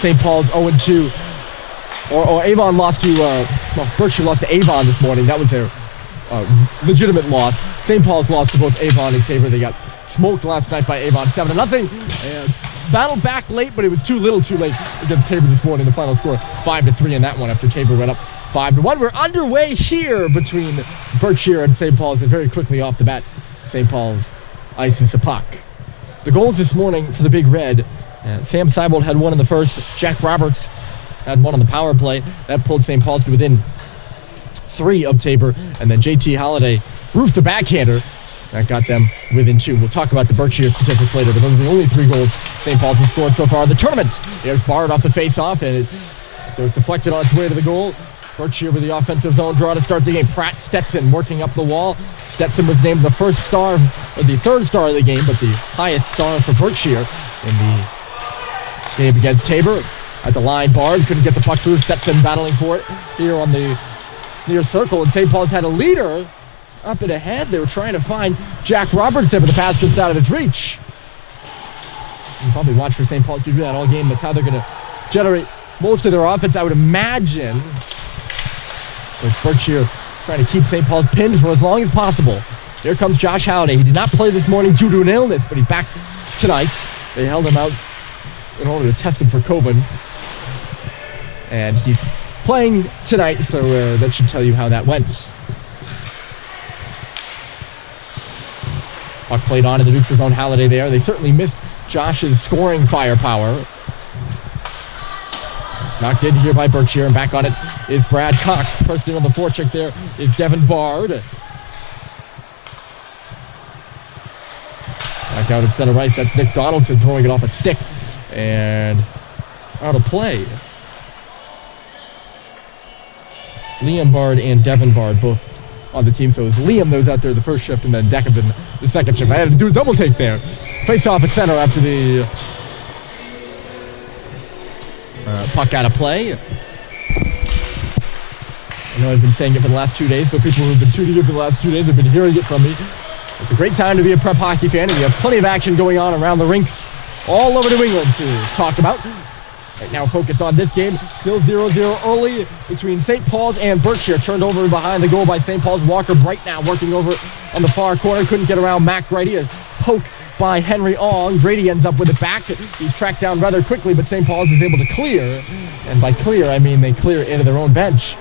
St. Paul's 0-2. Or Avon lost to, Berkshire lost to Avon this morning. That was their legitimate loss. St. Paul's lost to both Avon and Tabor. They got smoked last night by Avon 7-0. And battled back late, but it was too little too late against Tabor this morning. The final score 5-3 in that one after Tabor went up 5-1. We're underway here between Berkshire and St. Paul's, and very quickly off the bat, St. Paul's ices the puck. The goals this morning for the Big Red, Sam Seibold had one in the first. Jack Roberts had one on the power play. That pulled St. Paul's to within 3 of Tabor. And then JT Holiday roofed a backhander. That got them within 2. We'll talk about the Berkshire statistics later, but those are the only 3 goals St. Paul's has scored so far in the tournament. There's Bard off the face-off, and it was deflected on its way to the goal. Berkshire with the offensive zone draw to start the game. Pratt Stetson working up the wall. Stetson was named the third star of the game, but the highest star for Berkshire in the game against Tabor. At the line, Bard couldn't get the puck through. Stetson battling for it here on the near circle, and St. Paul's had a leader up and ahead. They were trying to find Jack Roberts there, but the pass just out of his reach. You can probably watch for St. Paul to do that all game. That's how they're going to generate most of their offense, I would imagine. With Berkshire trying to keep St. Paul's pinned for as long as possible. Here comes Josh Halliday. He did not play this morning due to an illness, but he's back tonight. They held him out in order to test him for COVID. And he's playing tonight, so that should tell you how that went. Puck played on in the neutral zone. Halliday there. They certainly missed Josh's scoring firepower. Knocked in here by Berkshire, and back on it is Brad Cox. First in on the forecheck there is Devin Bard. Back out at center right, that's Nick Donaldson throwing it off a stick. And out of play. Liam Bard and Devin Bard both on the team. So it was Liam that was out there the first shift, and then Deckerton the second shift. I had to do a double take there. Face off at center after the puck out of play. I know I've been saying it for the last 2 days, so people who've been tuning in for the last 2 days have been hearing it from me. It's a great time to be a prep hockey fan, and we have plenty of action going on around the rinks all over New England to talk about. Right now focused on this game, still 0-0 early between St. Paul's and Berkshire. Turned over behind the goal by St. Paul's. Walker Bright now working over on the far corner. Couldn't get around Mac Grady. A poke by Henry Ong. Grady ends up with it back. He's tracked down rather quickly, but St. Paul's is able to clear. And by clear, I mean they clear into their own bench.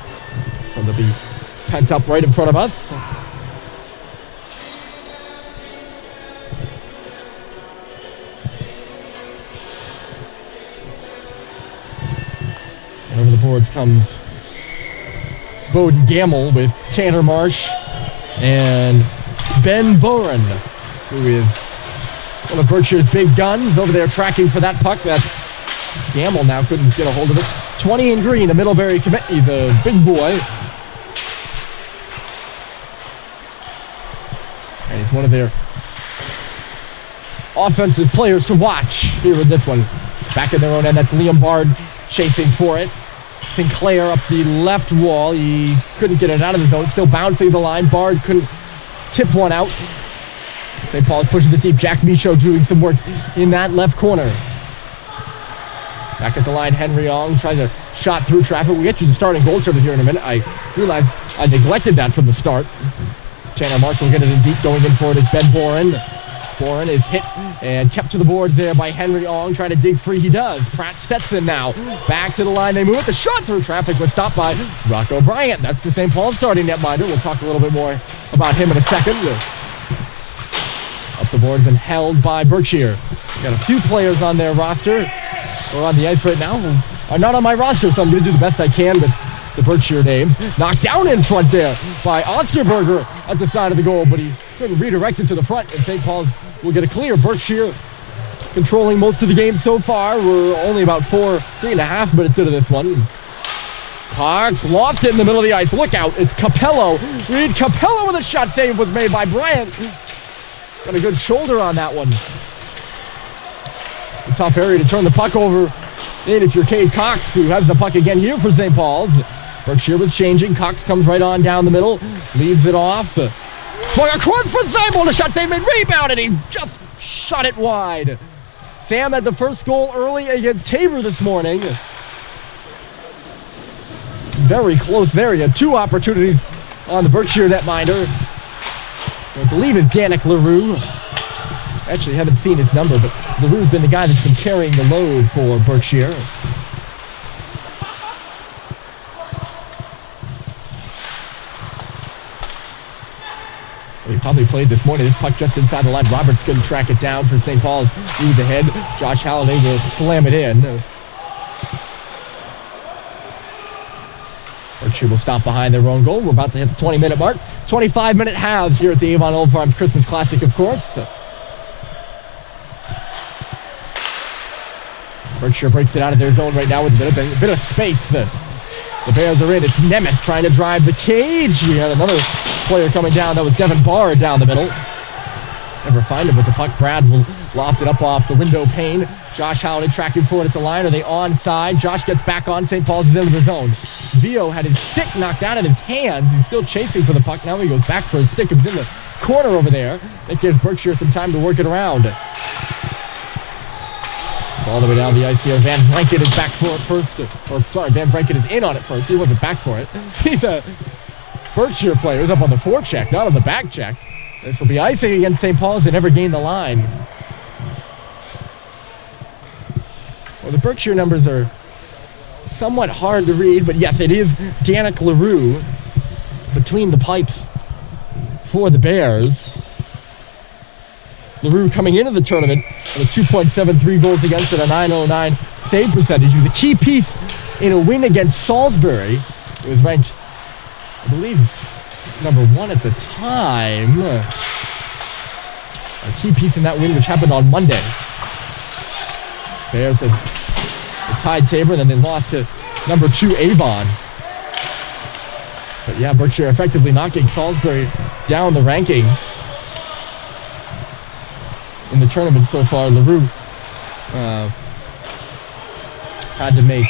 So they'll be pent up right in front of us. And over the boards comes Bowden Gamble with Tanner Marsh and Ben Boren, who is one of Berkshire's big guns over there tracking for that puck. That Gamble now couldn't get a hold of it. 20 in green, a Middlebury commit. He's a big boy. And he's one of their offensive players to watch here in this one. Back in their own end, that's Liam Bard chasing for it. Sinclair up the left wall. He couldn't get it out of the zone. Still bouncing the line. Bard couldn't tip one out. St. Paul's pushes it deep. Jack Michaud doing some work in that left corner. Back at the line, Henry Ong tries a shot through traffic. We'll get you the starting goal service here in a minute. I realized I neglected that from the start. Tanner Marshall will get it in deep. Going in for it is Ben Boren. Boren is hit and kept to the boards there by Henry Ong. Trying to dig free, he does. Pratt Stetson now. Back to the line, they move it. The shot through traffic was stopped by Rocco Bryant. That's the St. Paul starting netminder. We'll talk a little bit more about him in a second. Up the boards and held by Berkshire. Got a few players on their roster, or on the ice right now, who are not on my roster, so I'm going to do the best I can with the Berkshire names. Knocked down in front there by Osterberger at the side of the goal, but he couldn't redirect it to the front, and St. Paul's will get a clear. Berkshire controlling most of the game so far. We're only about 3.5 minutes into this one. Cox lost it in the middle of the ice. Look out, it's Capello. Reed Capello with a shot save was made by Bryant. Got a good shoulder on that one. A tough area to turn the puck over in if you're Cade Cox, who has the puck again here for St. Paul's. Berkshire was changing. Cox comes right on down the middle, leaves it off. Swung across for Seibold. A shot save made, rebounded. He just shot it wide. Sam had the first goal early against Tabor this morning. Very close there. He had 2 opportunities on the Berkshire netminder. I believe it's Danik LaRue. Actually, haven't seen his number, but LaRue's been the guy that's been carrying the load for Berkshire. He probably played this morning. This puck just inside the line. Roberts couldn't track it down for St. Paul's. Through the head. Josh Halliday will slam it in. Berkshire will stop behind their own goal. We're about to hit the 20-minute mark. 25-minute halves here at the Avon Old Farms Christmas Classic, of course. Berkshire breaks it out of their zone right now with a bit of space. The Bears are in. It's Nemeth trying to drive the cage. He had another player coming down. That was Devin Barr down the middle. Never find him with the puck. Brad will loft it up off the window pane. Josh Halliday tracking forward at the line. Are they onside? Josh gets back on. St. Paul's is into the zone. Vio had his stick knocked out of his hands. He's still chasing for the puck. Now he goes back for his stick. It's in the corner over there. That gives Berkshire some time to work it around. All the way down the ice here. Van Vranken is back for it first. Van Vranken is in on it first. He wasn't back for it. He's a Berkshire player. He's up on the forecheck, not on the back check. This will be icing against St. Paul's. They never gained the line. Well, the Berkshire numbers are somewhat hard to read, but yes, it is Danik LaRue between the pipes for the Bears. LaRue coming into the tournament with a 2.73 goals against and a .909 save percentage. He was a key piece in a win against Salisbury. It was ranked, I believe, number 1 at the time. A key piece in that win, which happened on Monday. Bears have tied Tabor, and then they lost to number 2 Avon. But yeah, Berkshire effectively knocking Salisbury down the rankings in the tournament so far. LaRue had to make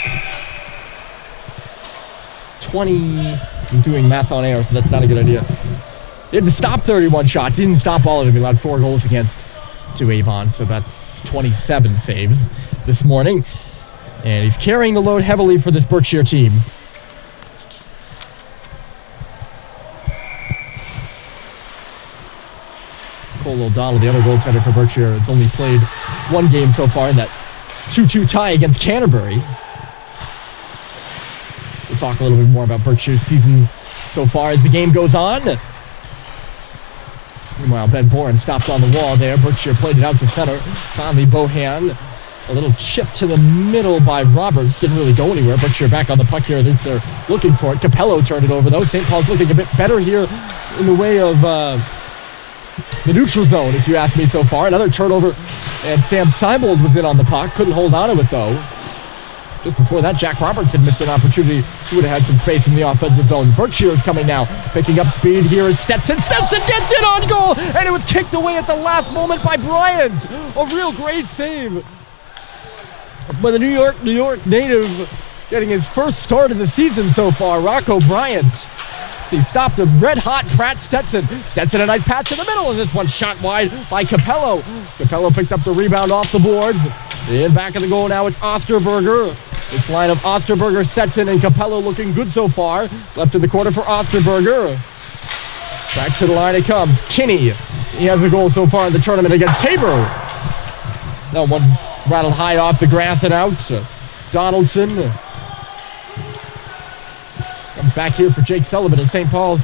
20. I'm doing math on air, so that's not a good idea. He had to stop 31 shots. He didn't stop all of them. He allowed 4 goals against to Avon, so that's 27 saves this morning. And he's carrying the load heavily for this Berkshire team. Cole O'Donnell, the other goaltender for Berkshire, has only played 1 game so far in that 2-2 tie against Canterbury. We'll talk a little bit more about Berkshire's season so far as the game goes on. Meanwhile, Ben Boren stopped on the wall there. Berkshire played it out to center. Conley Bohan, a little chip to the middle by Roberts. Didn't really go anywhere. Berkshire back on the puck here. They're looking for it. Capello turned it over, though. St. Paul's looking a bit better here in the way of the neutral zone, if you ask me so far. Another turnover, and Sam Seibold was in on the puck. Couldn't hold on to it, though. Just before that, Jack Roberts had missed an opportunity. He would have had some space in the offensive zone. Berkshire is coming now. Picking up speed. Here is Stetson. Stetson gets it on goal, and it was kicked away at the last moment by Bryant. A real great save by the New York native, getting his first start of the season so far, Rocco Bryant. He stopped a red-hot Pratt Stetson. Stetson, a nice pass to the middle, and this one shot wide by Capello. Capello picked up the rebound off the boards. In back of the goal now, it's Osterberger. This line of Osterberger, Stetson, and Capello looking good so far. Left in the corner for Osterberger. Back to the line it comes. Kinney, he has a goal so far in the tournament against Tabor. That one rattled high off the grass and out. Donaldson comes back here for Jake Sullivan, and St. Paul's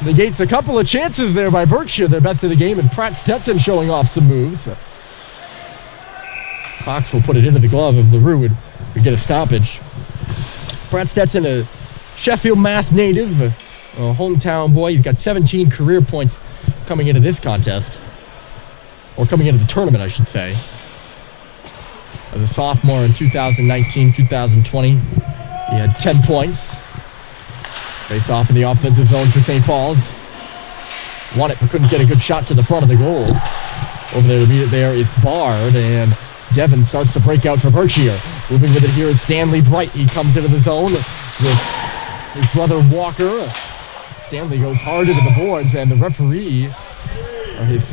negates a couple of chances there by Berkshire. Their best of the game, and Pratt Stetson showing off some moves. Cox will put it into the glove of LaRue would get a stoppage. Pratt Stetson, a Sheffield, Mass native, a hometown boy. He's got 17 career points coming into this contest, or coming into the tournament, I should say. As a sophomore in 2019-2020, he had 10 points. Face off in the offensive zone for St. Paul's. Won it, but couldn't get a good shot to the front of the goal. Over there to meet it there is Bard, and Devin starts to break out for Berkshire. Moving with it here is Stanley Bright. He comes into the zone with his brother Walker. Stanley goes hard into the boards, and the referee, or his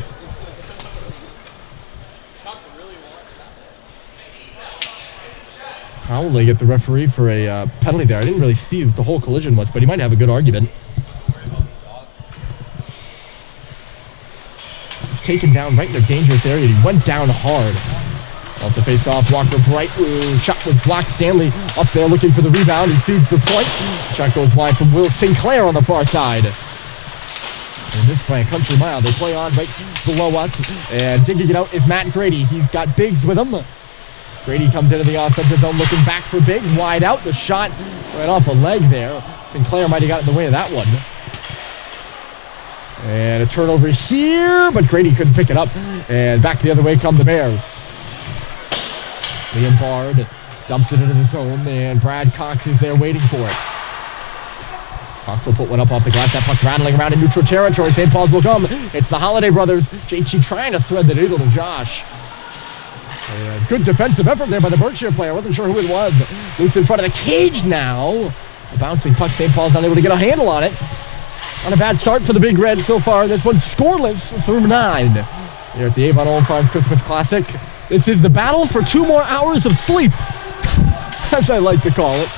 Probably get the referee for a penalty there. I didn't really see what the whole collision was, but he might have a good argument. He's taken down right in the dangerous area. He went down hard. Off the face-off, Walker Bright. Ooh, shot was blocked. Stanley up there looking for the rebound. He feeds the point. Shot goes wide from Will Sinclair on the far side. And this by a country mile. They play on right below us. And digging it out is Matt Grady. He's got Biggs with him. Grady comes into the offensive zone looking back for Biggs. Wide out. The shot right off a leg there. Sinclair might have got in the way of that one. And a turnover here, but Grady couldn't pick it up. And back the other way come the Bears. Liam Bard dumps it into the zone, and Brad Cox is there waiting for it. Cox will put one up off the glass. That puck rattling around in neutral territory. St. Paul's will come. It's the Holiday brothers. JT trying to thread the needle to Josh. Good defensive effort there by the Berkshire player. Wasn't sure who it was. Loose in front of the cage now. A bouncing puck. St. Paul's unable to get a handle on it. On a bad start for the Big Red so far. This one's scoreless through 9. Here at the Avon Old Farms Christmas Classic. This is the battle for 2 more hours of sleep, as I like to call it.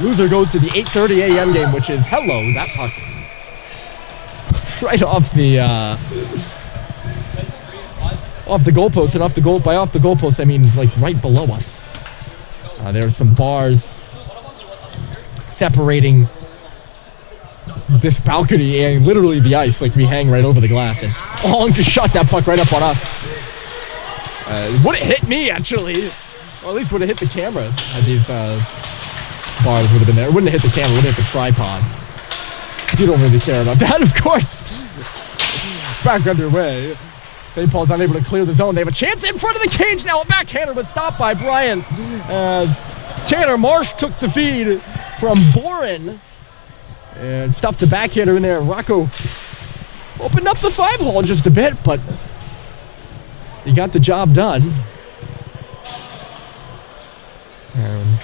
Loser goes to the 8:30 a.m. game, which is, hello, that puck. Right off the goalpost, and off the goalpost, I mean, like, right below us. There's some bars separating this balcony and literally the ice, like we hang right over the glass. And Long just shot that puck right up on us. Would have hit me, actually. Or at least would have hit the camera. Had these bars would have been there. It wouldn't have hit the camera, would have hit the tripod. You don't really care about that, of course. Back underway. St. Paul's unable to clear the zone. They have a chance in front of the cage now. A backhander was stopped by Bryant. As Tanner Marsh took the feed from Boren. And stuffed the backhander in there. Rocco opened up the 5-hole just a bit, but he got the job done.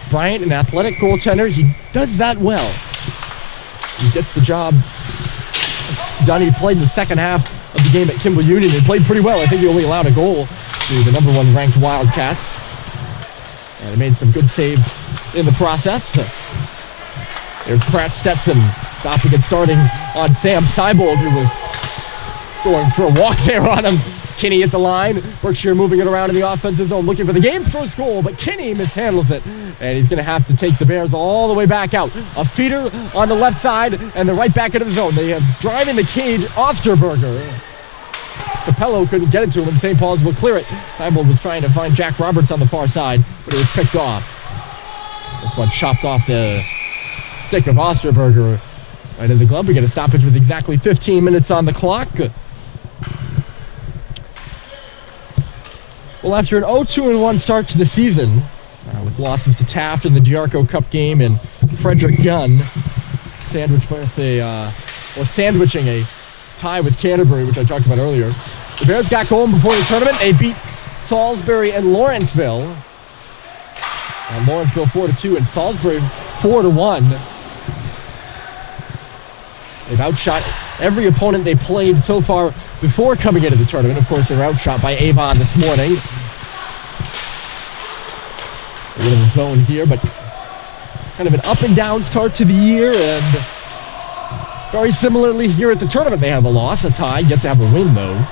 Bryant, an athletic goaltender, he does that well. He gets the job done. He played in the second half of the game at Kimball Union and played pretty well. I think he only allowed a goal to the number 1 ranked Wildcats. And he made some good saves in the process. There's Pratt Stetson stopping and starting on Sam Seibold, who was going for a walk there on him. Kinney at the line. Berkshire moving it around in the offensive zone, looking for the game's first goal, but Kinney mishandles it. And he's going to have to take the Bears all the way back out. A feeder on the left side, and they're right back into the zone. They have driving the cage, Osterberger. Capello couldn't get it to him, and St. Paul's will clear it. Seibold was trying to find Jack Roberts on the far side, but it was picked off. This one chopped off the stick of Osterberger right in the glove. We get a stoppage with exactly 15 minutes on the clock. Well, after an 0-2-1 start to the season, with losses to Taft in the Diarco Cup game and Frederick Gunn, sandwiching a tie with Canterbury, which I talked about earlier, the Bears got going before the tournament. They beat Salisbury and Lawrenceville. And Lawrenceville 4-2 and Salisbury 4-1. They've outshot every opponent they played so far before coming into the tournament. Of course, they were outshot by Avon this morning. A little zone here, but kind of an up and down start to the year. And very similarly here at the tournament, they have a loss, a tie, yet to have a win, though.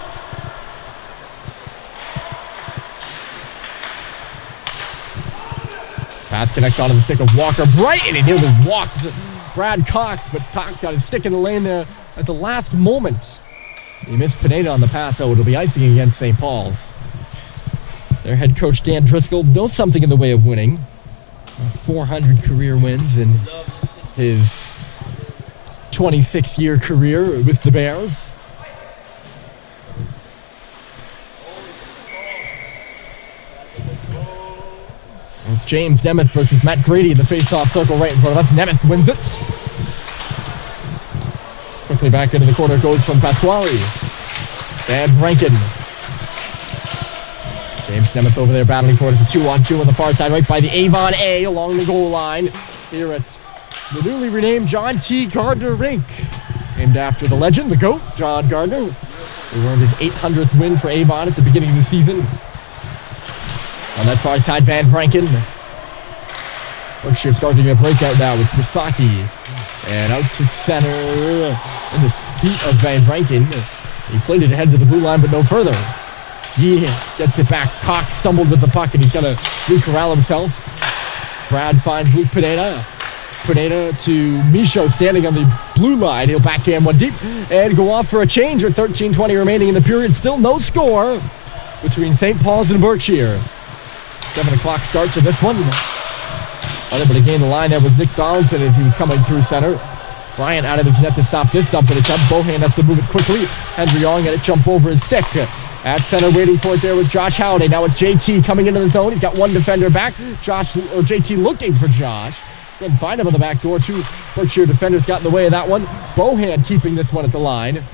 Pass connects onto the stick of Walker Bright, and he nearly walked Brad Cox, but Cox got his stick in the lane there at the last moment. He missed Pineda on the pass, so it'll be icing against St. Paul's. Their head coach, Dan Driscoll, knows something in the way of winning. 400 career wins in his 26-year career with the Bears. It's James Nemeth versus Matt Grady in the face-off circle right in front of us. Nemeth wins it. Quickly back into the corner goes from Pasquale. Van Rankin. James Nemeth over there battling for it at the 2-on-2 on the far side, right by the Avon A along the goal line here at the newly renamed John T. Gardner Rink. Named after the legend, the GOAT, John Gardner, who earned his 800th win for Avon at the beginning of the season. On that far side, Van Franken Berkshire starting a breakout now with Varsity. And out to center in the feet of Van Franken. He played it ahead to the blue line, but no further. He gets it back. Cox stumbled with the puck, and he's got to re-corral himself. Brad finds Luke Pineda. Pineda to Michaud standing on the blue line. He'll backhand one deep and go off for a change with 13:20 remaining in the period. Still no score between St. Paul's and Berkshire. 7 o'clock start to this one. Unable to gain the line there was Nick Donaldson as he was coming through center. Bryant out of his net to stop this dumping attempt. Bohan has to move it quickly. Henry Young had it jump over his stick. At center waiting for it there was Josh Halliday. Now it's JT coming into the zone. He's got one defender back. JT looking for Josh. Couldn't find him on the back door. Two Berkshire defenders got in the way of that one. Bohan keeping this one at the line.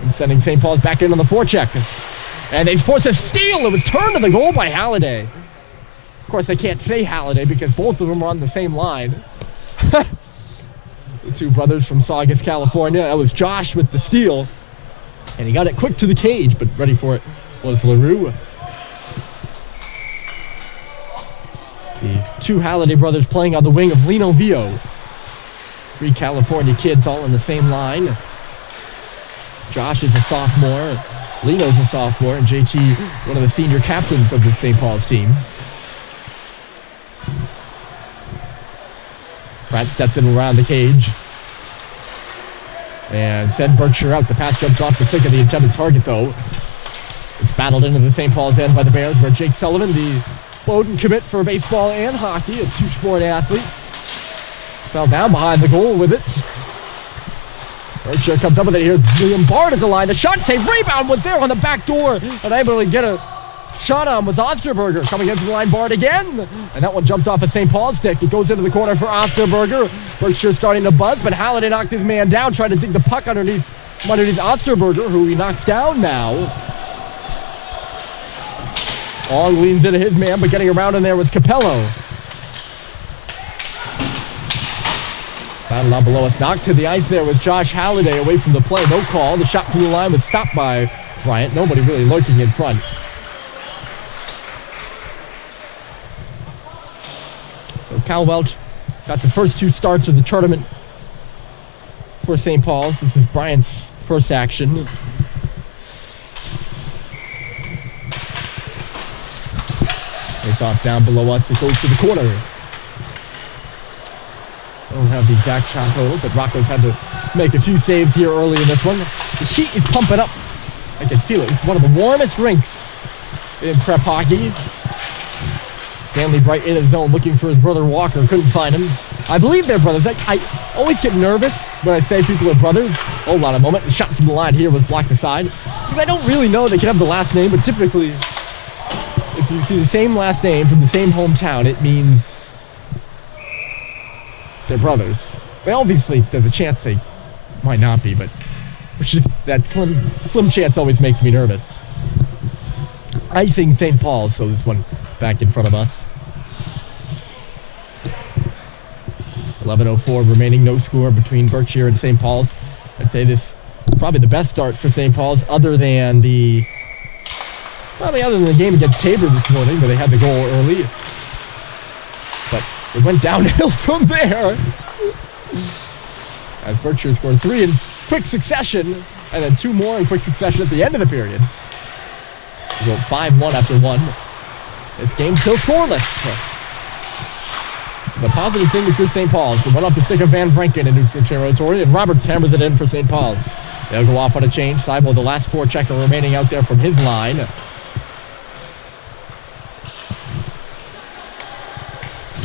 And sending St. Paul's back in on the forecheck. And they force a steal. It was turned to the goal by Halliday. Of course, they can't say Halliday because both of them are on the same line. The two brothers from Saugus, California. That was Josh with the steal. And he got it quick to the cage, but ready for it was LaRue. The two Halliday brothers playing on the wing of Lino Vio. 3 California kids all in the same line. Josh is a sophomore. Lino's a sophomore. And JT, one of the senior captains of the St. Paul's team. Pratt steps in around the cage. And send Berkshire out. The pass jumped off the tick of the intended target, though. It's battled into the St. Paul's end by the Bears, where Jake Sullivan, the Bowdoin commit for baseball and hockey, a two-sport athlete, fell down behind the goal with it. Berkshire comes up with it. Here's William Bard at the line. The shot save rebound was there on the back door. Unable to get a shot on was Osterberger coming into the line. Bard again. And that one jumped off a St. Paul's stick. It goes into the corner for Osterberger. Berkshire starting to buzz, but Halliday knocked his man down, trying to dig the puck underneath Osterberger, who he knocks down now. Long leans into his man, but getting around in there was Capello. Battle down below us. Knocked to the ice there was Josh Halliday away from the play. No call. The shot through the line was stopped by Bryant. Nobody really lurking in front. So Cal Welch got the first 2 starts of the tournament for St. Paul's. This is Bryant's first action. Face off down below us. It goes to the corner. I don't have the exact shot total, but Rocco's had to make a few saves here early in this one. The heat is pumping up. I can feel it. It's one of the warmest rinks in prep hockey. Stanley Bright in his zone looking for his brother Walker. Couldn't find him. I believe they're brothers. I always get nervous when I say people are brothers. Hold on a moment. The shot from the line here was blocked aside. I don't really know they can have the last name, but typically if you see the same last name from the same hometown, it means they're brothers. But obviously, there's a chance they might not be, but that slim chance always makes me nervous. Icing St. Paul's, so this one back in front of us. 11:04 remaining, no score between Berkshire and St. Paul's. I'd say this probably the best start for St. Paul's, other than the game against Tabor this morning, where they had the goal early. But it went downhill from there. As Berkshire scored 3 in quick succession, and then 2 more in quick succession at the end of the period. We go 5-1 after 1. This game's still scoreless. The positive thing is for St. Paul's. It went off the stick of Van Franken in neutral territory, and Roberts hammers it in for St. Paul's. They'll go off on a change. Seibel, the last forechecker remaining out there from his line. Here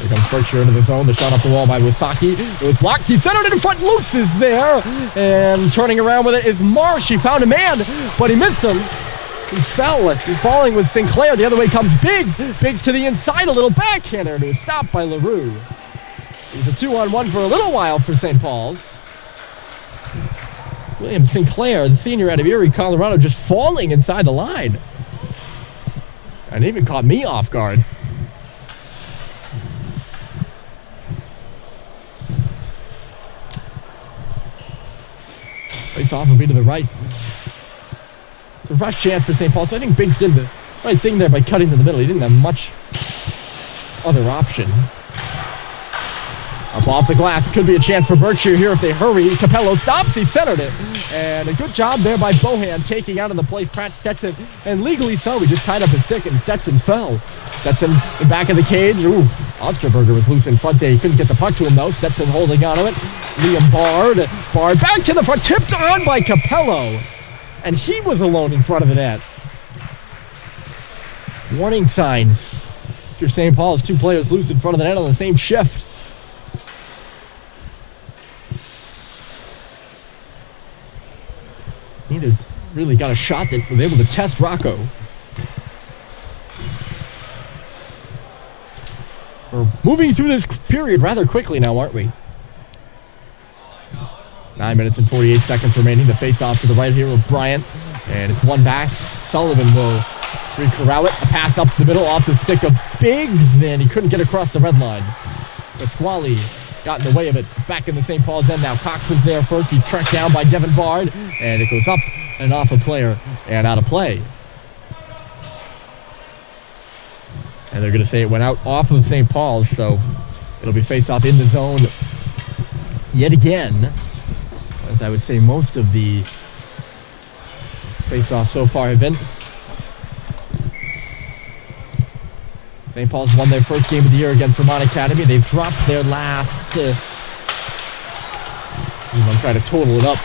comes Berkshire into the zone. The shot off the wall by Wasaki. It was blocked. He centered it in front. Luce is there. And turning around with it is Marsh. He found a man, but he missed him. He fell. And falling was Sinclair. The other way comes Biggs. Biggs to the inside. A little backhander. And it was stopped by LaRue. It was a 2-on-1 for a little while for St. Paul's. William Sinclair, the senior out of Erie, Colorado, just falling inside the line. And even caught me off guard. Face off will be to the right. It's a rush chance for St. Paul. So I think Biggs did the right thing there by cutting to the middle. He didn't have much other option. Up off the glass. Could be a chance for Berkshire here if they hurry. Capello stops. He centered it. And a good job there by Bohan taking out of the place Pratt Stetson. And legally so. He just tied up his stick and Stetson fell. Stetson the back of the cage. Ooh, Osterberger was loose in front there. He couldn't get the puck to him though. Stetson holding on to it. Liam Bard. Bard back to the front. Tipped on by Capello. And he was alone in front of the net. Warning signs. If you're St. Paul's, 2 players loose in front of the net on the same shift. Neither really got a shot that was able to test Rocco. We're moving through this period rather quickly now, aren't we? 9 minutes and 48 seconds remaining. The face-off to the right here of Bryant. And it's one back. Sullivan will re-corral it. A pass up the middle off the stick of Biggs. And he couldn't get across the red line. Pasquale got in the way of it. It's back in the St. Paul's end now. Cox was there first. He's tracked down by Devin Bard. And it goes up and off a player and out of play. And they're going to say it went out off of St. Paul's. So it'll be face-off in the zone yet again. As I would say most of the face-offs so far have been. St. Paul's won their first game of the year against Vermont Academy. They've dropped their last, I'm trying to total it up,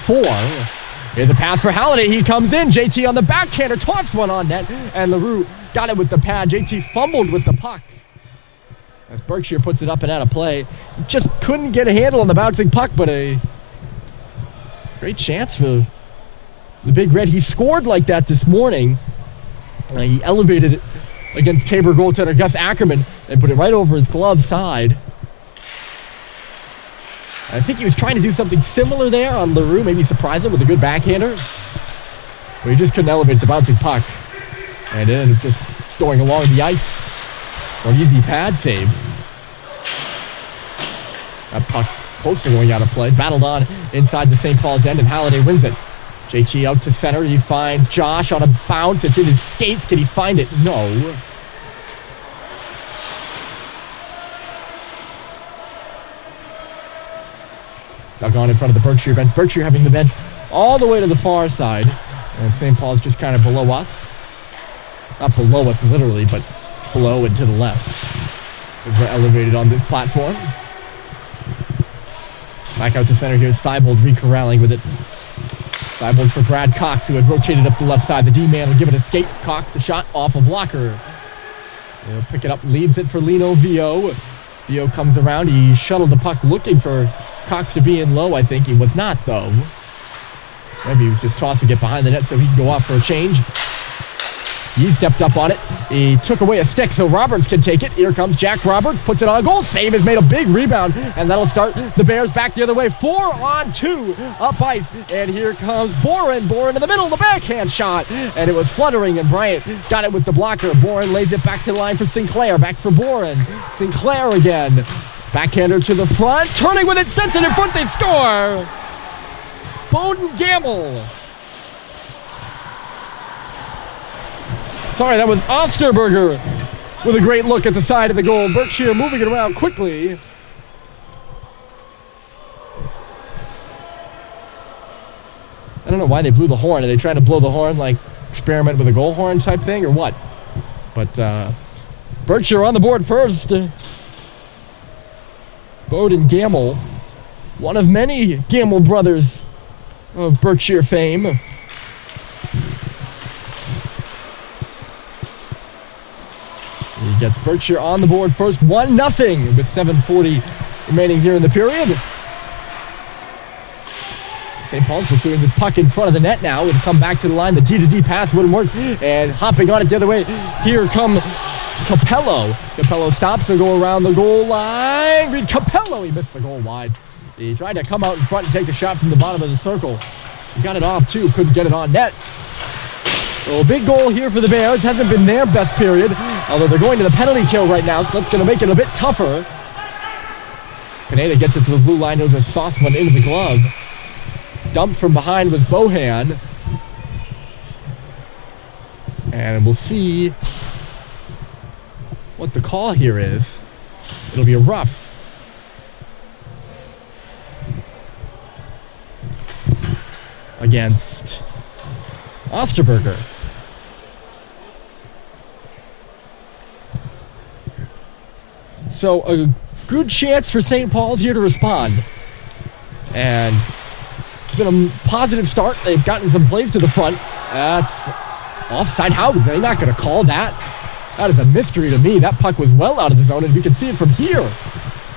4. Here's the pass for Halliday. He comes in. JT on the backhander, tossed one on net, and LaRue got it with the pad. JT fumbled with the puck. As Berkshire puts it up and out of play. Just couldn't get a handle on the bouncing puck, but a great chance for the Big Red. He scored like that this morning. He elevated it against Tabor goaltender Gus Ackerman and put it right over his glove side. I think he was trying to do something similar there on LaRue, maybe surprise him with a good backhander. But he just couldn't elevate the bouncing puck. And it ended up just going along the ice for an easy pad save. That puck close to going out of play. Battled on inside the St. Paul's end, and Halliday wins it. JT out to center. He finds Josh on a bounce. It's in his skates. Can he find it? No. Dug on in front of the Berkshire bench. Berkshire having the bench all the way to the far side. And St. Paul's just kind of below us. Not below us literally, but below and to the left. As we're elevated on this platform. Back out to center here. Seibold re-corralling with it. Seibold for Brad Cox, who had rotated up the left side. The D-man will give it a skate. Cox, the shot off a blocker. He'll pick it up, leaves it for Lino Vio. Vio comes around. He shuttled the puck looking for Cox to be in low, I think. He was not, though. Maybe he was just tossing it behind the net so he could go off for a change. He stepped up on it. He took away a stick so Roberts can take it. Here comes Jack Roberts, puts it on goal. Save has made a big rebound, and that'll start the Bears back the other way. 4-on-2 up ice, and here comes Boren. Boren in the middle, the backhand shot, and it was fluttering, and Bryant got it with the blocker. Boren lays it back to the line for Sinclair. Back for Boren. Sinclair again. Backhander to the front, turning with it. Stetson in front, they score. Bowden Gamble. Sorry, that was Osterberger with a great look at the side of the goal. Berkshire moving it around quickly. I don't know why they blew the horn. Are they trying to blow the horn, like experiment with a goal horn type thing, or what? But Berkshire on the board first. Bowden Gamble, one of many Gamble brothers of Berkshire fame. He gets Berkshire on the board first, 1-0 with 7:40 remaining here in the period. St. Paul's pursuing this puck in front of the net now. It'll come back to the line. The D-to-D pass wouldn't work. And hopping on it the other way, here come Capello. Capello stops and go around the goal line. Reed Capello, he missed the goal wide. He tried to come out in front and take the shot from the bottom of the circle. He got it off too, couldn't get it on net. Well, big goal here for the Bears. Hasn't been their best period, although they're going to the penalty kill right now, so that's going to make it a bit tougher. Pineda gets it to the blue line. He'll just sauce one into the glove. Dumped from behind with Bohan. And we'll see what the call here is. It'll be a rough. against Osterberger. So a good chance for St. Paul's here to respond. And it's been a positive start. They've gotten some plays to the front. That's offside. How? They're not going to call that. That is a mystery to me. That puck was well out of the zone, and we can see it from here.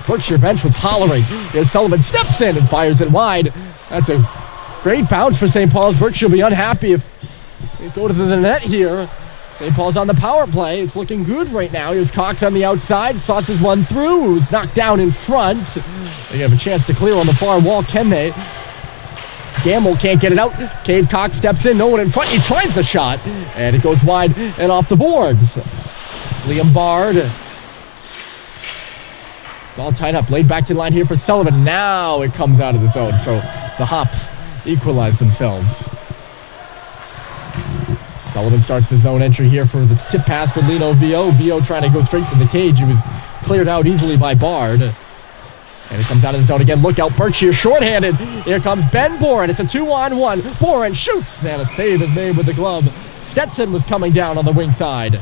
Berkshire bench was hollering. Here's Sullivan, steps in and fires it wide. That's a great bounce for St. Paul's. Berkshire will be unhappy if they go to the net here. St. Paul's on the power play. It's looking good right now. Here's Cox on the outside. Sauces one through. It was knocked down in front. They have a chance to clear on the far wall, can they? Gamble can't get it out. Cade Cox steps in. No one in front. He tries the shot. And it goes wide and off the boards. Liam Bard. It's all tied up. Laid back to the line here for Sullivan. Now it comes out of the zone. So the Hops equalize themselves. Sullivan starts the zone entry here for the tip pass for Lino Vio. Vio trying to go straight to the cage. He was cleared out easily by Bard. And it comes out of the zone again. Look out, Berkshire shorthanded. Here comes Ben Boren. It's a 2-on-1. Boren shoots, and a save is made with the glove. Stetson was coming down on the wing side.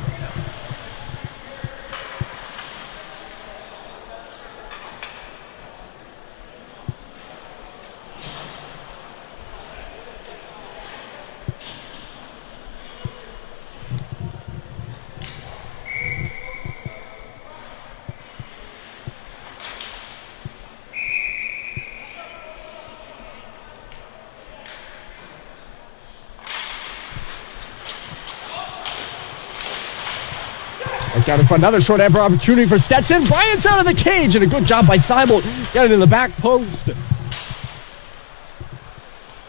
Down in front, another short amber opportunity for Stetson. Bryant's out of the cage, and a good job by Seibel. Got it in the back post.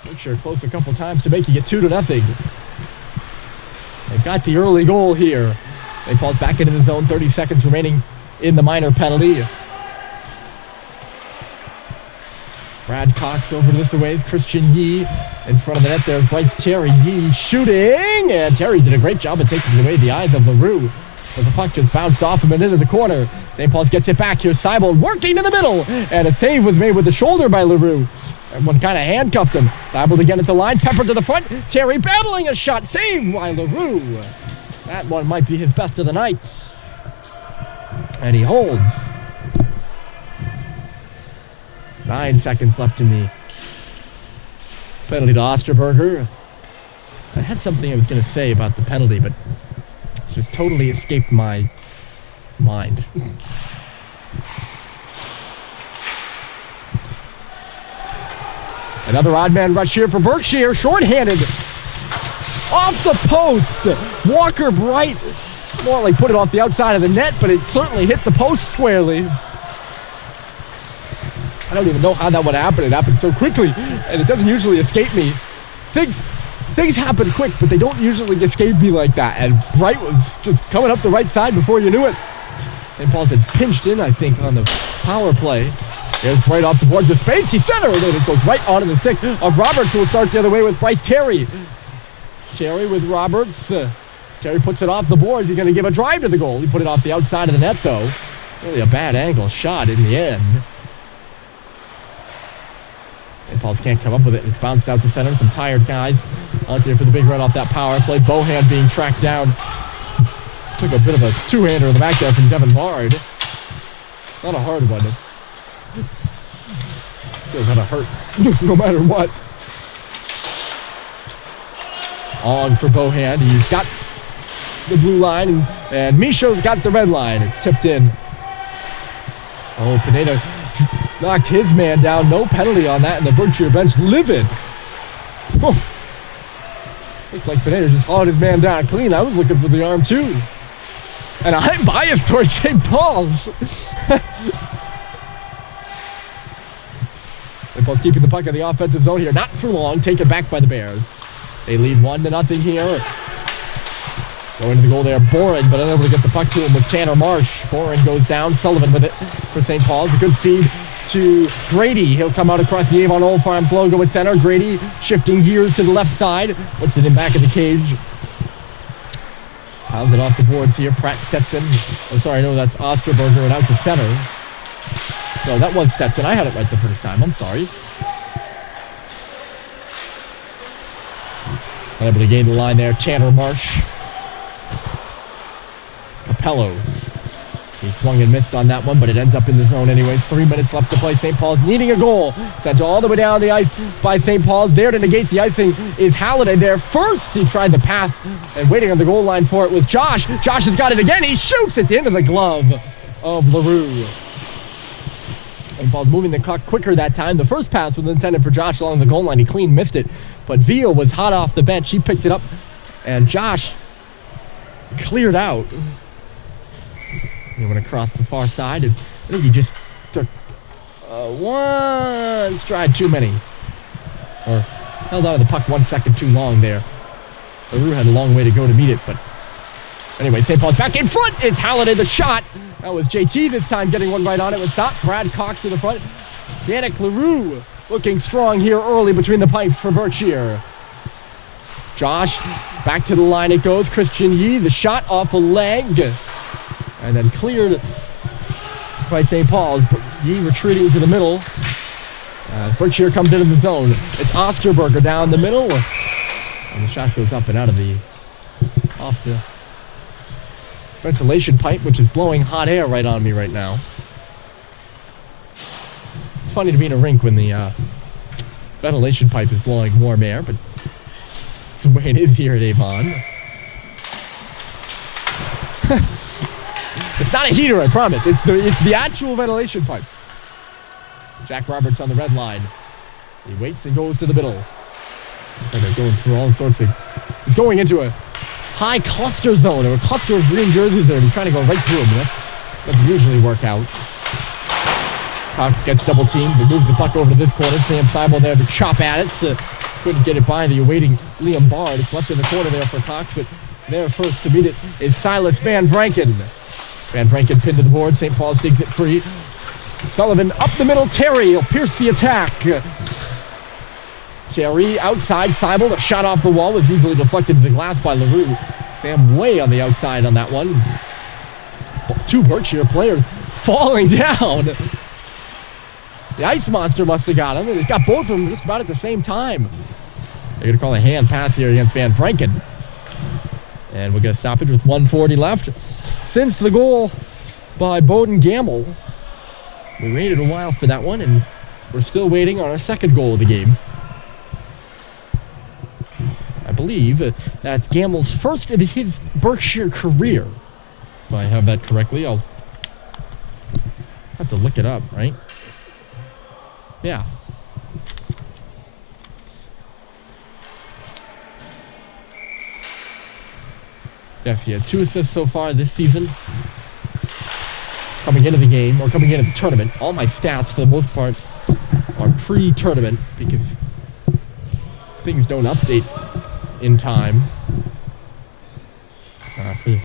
Berkshire close a couple times to making it 2-0. They've got the early goal here. St. Paul's back into the zone, 30 seconds remaining in the minor penalty. Brad Cox over this way. Christian Yee in front of the net. There's Bryce Terry. Yee shooting, and Terry did a great job of taking away the eyes of LaRue. But the puck just bounced off him and into the corner. St. Paul's gets it back. Here's Seibel working in the middle. And a save was made with the shoulder by LaRue. Everyone kind of handcuffed him. Seibel again at the line. Peppered to the front. Terry battling a shot. Saved by LaRue. That one might be his best of the night. And he holds. 9 seconds left in the penalty to Osterberger. I had something I was going to say about the penalty, but it's just totally escaped my mind. Another odd man rush here for Berkshire. Short-handed. Off the post. Walker Bright more like put it off the outside of the net, but it certainly hit the post squarely. I don't even know how that would happen. It happened so quickly, and it doesn't usually escape me. Things happen quick, but they don't usually escape me like that. And Bright was just coming up the right side before you knew it. St. Paul's had pinched in, I think, on the power play. There's Bright off the board. The space, he centered it. It goes right onto the stick of Roberts, who will start the other way with Bryce Terry. Terry with Roberts. Terry puts it off the boards. He's going to give a drive to the goal. He put it off the outside of the net, though. Really a bad angle shot in the end. St. Paul's can't come up with it. It's bounced out to center. Some tired guys out there for the big run off that power play. Bohan being tracked down. Took a bit of a two-hander in the back there from Devin Bard. Not a hard one. Still gonna hurt no matter what. On for Bohan. He's got the blue line, and Micho's got the red line. It's tipped in. Oh, Pineda knocked his man down. No penalty on that, and the Berkshire bench livid. Oh. Looked like Pineda just hauled his man down clean. I was looking for the arm, too. And I'm biased towards St. Paul's. St. Paul's keeping the puck in the offensive zone here. Not for long. Taken back by the Bears. They lead 1-0 here. Going to the goal there, Boren, but unable to get the puck to him with Tanner Marsh. Boren goes down. Sullivan with it for St. Paul's. A good feed to Grady. He'll come out across the Avon Old Farms logo at center. Grady shifting gears to the left side. Puts it in back of the cage. Pounds it off the boards here. Pratt Stetson. Oh, sorry, no, that's Osterberger and out to center. No, that was Stetson. I had it right the first time. I'm sorry. Able to gain the line there. Tanner Marsh. Capello. He swung and missed on that one, but it ends up in the zone anyways. 3 minutes left to play. St. Paul's needing a goal. Sent all the way down the ice by St. Paul's. There to negate the icing is Halliday there. First, he tried the pass, and waiting on the goal line for it was Josh. Josh has got it again. He shoots it into the glove of LaRue. St. Paul's moving the puck quicker that time. The first pass was intended for Josh along the goal line. He clean missed it, but Veal was hot off the bench. He picked it up, and Josh cleared out. He went across the far side, and I think he just took one stride too many. Or held on to the puck 1 second too long there. LaRue had a long way to go to meet it, but anyway, St. Paul's back in front. It's Halliday, the shot. That was JT this time getting one right on it. Was stopped. Brad Cox to the front. Danik LaRue looking strong here early between the pipes for Berkshire. Josh, back to the line it goes. Christian Yee, the shot off a leg. And then cleared by St. Paul's. Yee retreating to the middle. Berkshire comes into the zone. It's Osterberger down the middle. And the shot goes up and out of off the ventilation pipe, which is blowing hot air right on me right now. It's funny to be in a rink when the ventilation pipe is blowing warm air, but it's the way it is here at Avon. It's not a heater, I promise. It's the actual ventilation pipe. Jack Roberts on the red line. He waits and goes to the middle. And they're going through all sorts of... He's going into a high cluster zone. There were a cluster of green jerseys there, and he's trying to go right through them. That doesn't usually work out. Cox gets double teamed, but moves the puck over to this corner. Sam Seibel there to chop at it. Couldn't get it by the awaiting Liam Bard. It's left in the corner there for Cox, but there first to meet it is Silas Van Vranken. Van Vranken pinned to the board. St. Paul's digs it free. Sullivan up the middle. Terry will pierce the attack. Terry outside. Seibel, a shot off the wall, was easily deflected to the glass by LaRue. Sam way on the outside on that one. Two Berkshire players falling down. The Ice Monster must have got him, and it got both of them just about at the same time. They're going to call a hand pass here against Van Vranken. And we'll get a stoppage with 1:40 left. Since the goal by Bowden Gamble, we waited a while for that one, and we're still waiting on our second goal of the game. I believe that's Gamble's first of his Berkshire career. If I have that correctly, I'll have to look it up, right? Yeah. Yes, he had 2 assists so far this season. Coming into the game, or coming into the tournament. All my stats, for the most part, are pre-tournament, because things don't update in time.